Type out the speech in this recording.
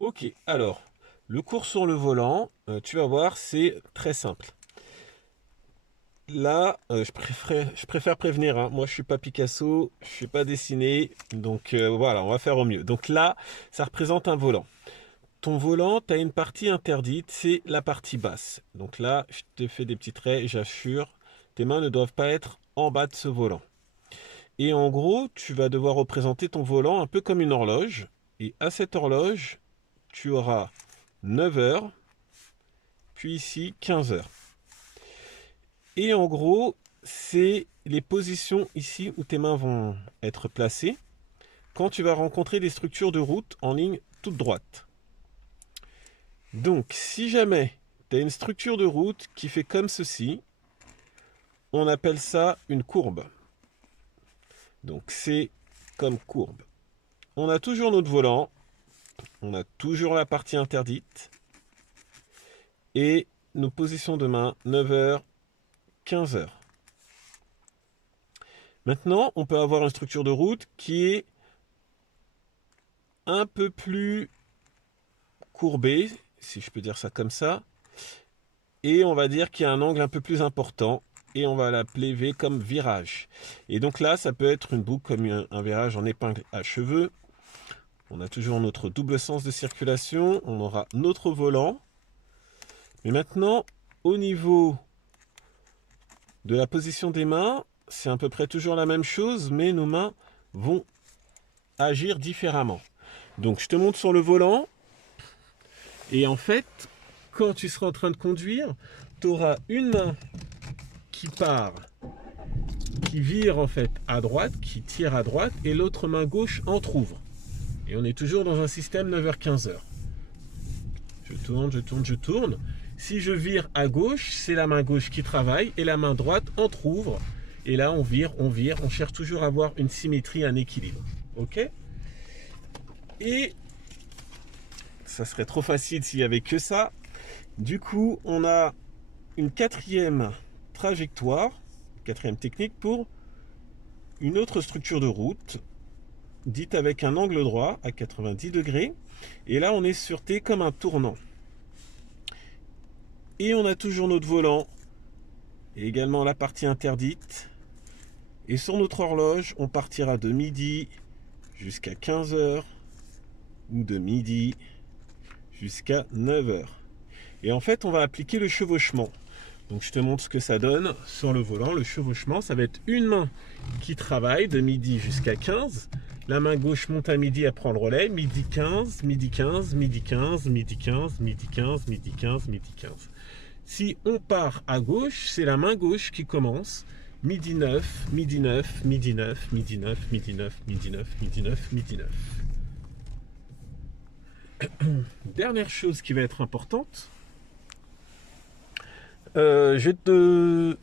Ok, alors, le cours sur le volant, tu vas voir, c'est très simple. Là, je préfère prévenir, hein. Moi, je suis pas Picasso, je suis pas dessiné, donc voilà, on va faire au mieux. Donc là, ça représente un volant. Ton volant, tu as une partie interdite, c'est la partie basse. Donc là, je te fais des petits traits, j'assure, tes mains ne doivent pas être en bas de ce volant. Et en gros, tu vas devoir représenter ton volant un peu comme une horloge. Et à cette horloge, tu auras 9 heures, puis ici 15 heures. Et en gros, c'est les positions ici où tes mains vont être placées quand tu vas rencontrer des structures de route en ligne toute droite. Donc, si jamais tu as une structure de route qui fait comme ceci, on appelle ça une courbe. Donc, c'est comme courbe. On a toujours notre volant, on a toujours la partie interdite et nos positions de main 9 heures, 15 heures. Maintenant, on peut avoir une structure de route qui est un peu plus courbée, si je peux dire ça comme ça, et on va dire qu'il y a un angle un peu plus important, et on va l'appeler V comme virage. Et donc là, ça peut être une boucle comme un virage en épingle à cheveux. On a toujours notre double sens de circulation, on aura notre volant. Mais maintenant, au niveau de la position des mains, c'est à peu près toujours la même chose, mais nos mains vont agir différemment. Donc je te montre sur le volant, et en fait, quand tu seras en train de conduire, tu auras une main qui part, qui vire en fait à droite, qui tire à droite, et l'autre main gauche entrouvre. Et on est toujours dans un système 9h-15h. Je tourne, je tourne, je tourne. Si je vire à gauche, c'est la main gauche qui travaille et la main droite entrouvre. Et là, on vire, on cherche toujours à avoir une symétrie, un équilibre. Ok? Et ça serait trop facile s'il n'y avait que ça. Du coup, on a une quatrième trajectoire, quatrième technique pour une autre structure de route, dite avec un angle droit à 90 degrés. Et là, on est sur T comme un tournant. Et on a toujours notre volant, et également la partie interdite. Et sur notre horloge, on partira de midi jusqu'à 15 heures ou de midi jusqu'à 9 heures. Et en fait, on va appliquer le chevauchement. Donc je te montre ce que ça donne sur le volant. Le chevauchement, ça va être une main qui travaille de midi jusqu'à 15. La main gauche monte à midi, elle prend le relais. Midi 15, midi 15, midi 15, midi 15, midi 15, midi 15, midi 15. Si on part à gauche, c'est la main gauche qui commence. Midi 9, midi 9, midi 9, midi 9, midi 9, midi 9, midi 9, midi 9. Dernière chose qui va être importante, je te